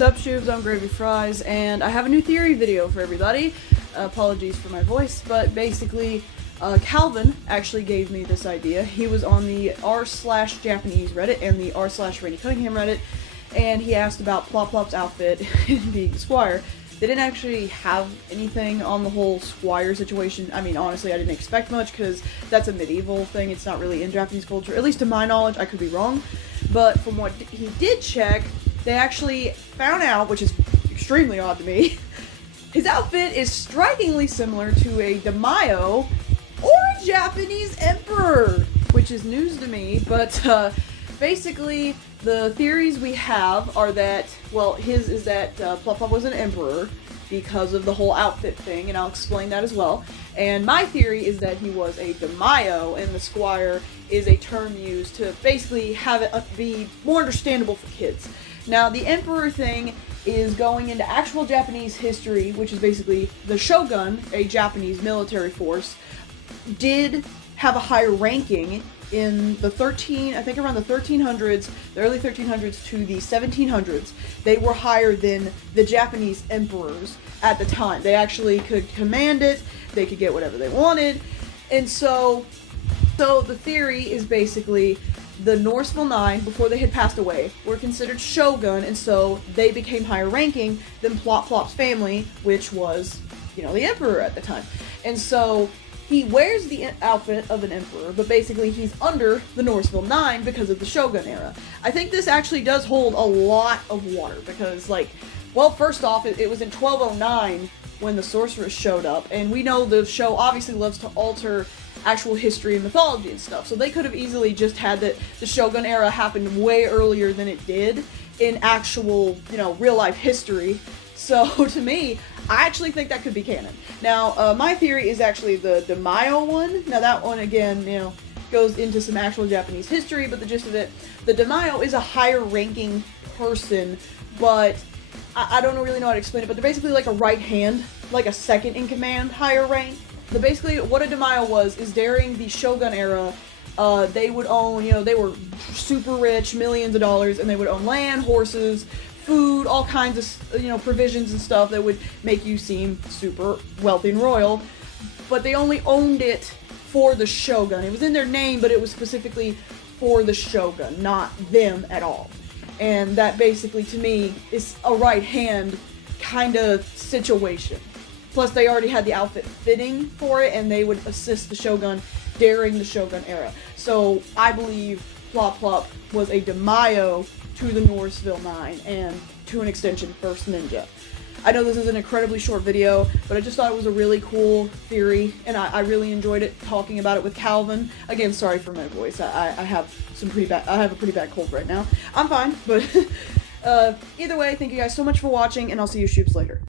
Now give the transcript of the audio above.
What's up, Shoobs? I'm Gravy Fries, and I have a new theory video for everybody. Apologies for my voice, but basically, Calvin actually gave me this idea. He was on the r/Japanese Reddit and the r/Rainy Cunningham Reddit, and he asked about Ploplop's outfit in being Squire. They didn't actually have anything on the whole Squire situation. I mean, honestly, I didn't expect much, because that's a medieval thing. It's not really in Japanese culture, at least to my knowledge. I could be wrong, but from what he did check, they actually found out, which is extremely odd to me, his outfit is strikingly similar to a daimyo or a Japanese emperor, which is news to me, but basically the theories we have are that, well, his is that Ploplop was an emperor because of the whole outfit thing, and I'll explain that as well. And my theory is that he was a daimyo, and the Squire is a term used to basically have it be more understandable for kids. Now, the emperor thing is going into actual Japanese history, which is basically the shogun, a Japanese military force, did have a higher ranking in the I think around the 1300s, the early 1300s to the 1700s. They were higher than the Japanese emperors at the time. They actually could command it, they could get whatever they wanted, and so the theory is basically the Norseville Nine, before they had passed away, were considered shogun, and so they became higher ranking than Ploplop's family, which was, you know, the emperor at the time. And so he wears the outfit of an emperor, but basically he's under the Norseville Nine because of the shogun era. I think this actually does hold a lot of water, because, like, well, first off, it was in 1209 when the sorceress showed up, and we know the show obviously loves to alter actual history and mythology and stuff, so they could have easily just had the Shogun era happened way earlier than it did in actual, you know, real-life history. So, to me, I actually think that could be canon. Now, my theory is actually the daimyo one. Now, that one, again, you know, goes into some actual Japanese history, but the gist of it, the daimyo is a higher-ranking person, but I don't really know how to explain it, but they're basically like a right hand, like a second-in-command higher rank. But basically, what a daimyo was, is during the Shogun era, they would own, you know, they were super rich, millions of dollars, and they would own land, horses, food, all kinds of, you know, provisions and stuff that would make you seem super wealthy and royal. But they only owned it for the shogun. It was in their name, but it was specifically for the shogun, not them at all. And that basically, to me, is a right-hand kind of situation. Plus, they already had the outfit fitting for it, and they would assist the shogun during the shogun era. So, I believe Ploplop was a daimyo to the Norseville Nine, and to an extension, First Ninja. I know this is an incredibly short video, but I just thought it was a really cool theory, and I really enjoyed it, talking about it with Calvin. Again, sorry for my voice. I have a pretty bad cold right now. I'm fine, but either way, thank you guys so much for watching, and I'll see you shoops later.